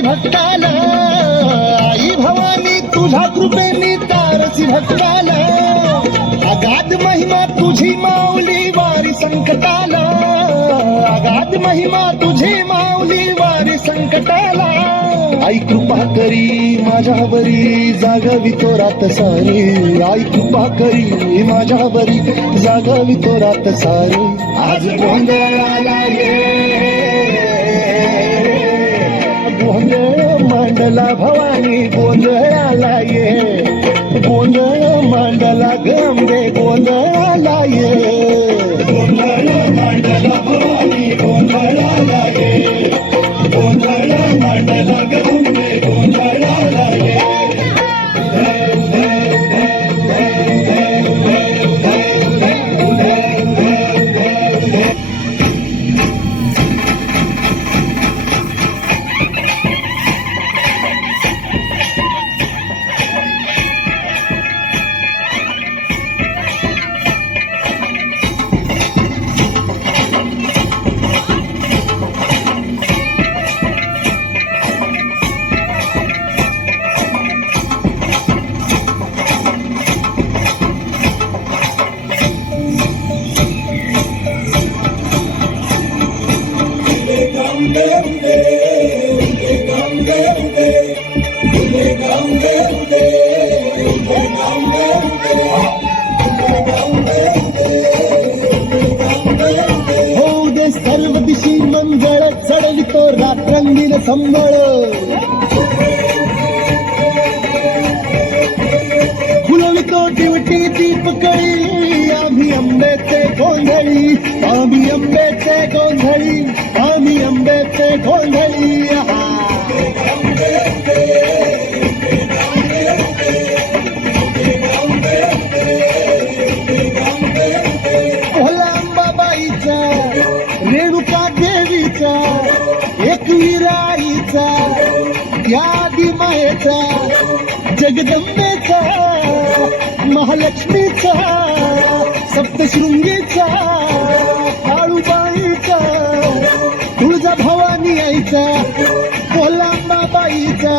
भक्ताला. आई भवानी तुझ्या कृपेने तारसी भक्ताला. अगाध महिमा तुझी माऊली वारी संकटाला. अगाध महिमा तुझी माऊली वारी संकटाला. आई कृपा करी माझ्यावरी जागावी तो रात सारी. आई कृपा करी माझ्यावरी जागावी तो रात सारी. आज गोंधळाला ये. गोंधळ मांडला भवानी गोंधळाला ये. गोंधळ मांडला गंगे गोंधळाला ये کل ٿو پڪڙي آمي امبي تي گوڌڙي آمي امبي تي گوڌڙي آمي امبي تي گوڌڙي मायेचा जगदंबेचा महालक्ष्मीचा सप्तशृंगीचा काळूबाईचा तुळजा भवानी आईचा कोलांबाबाईचा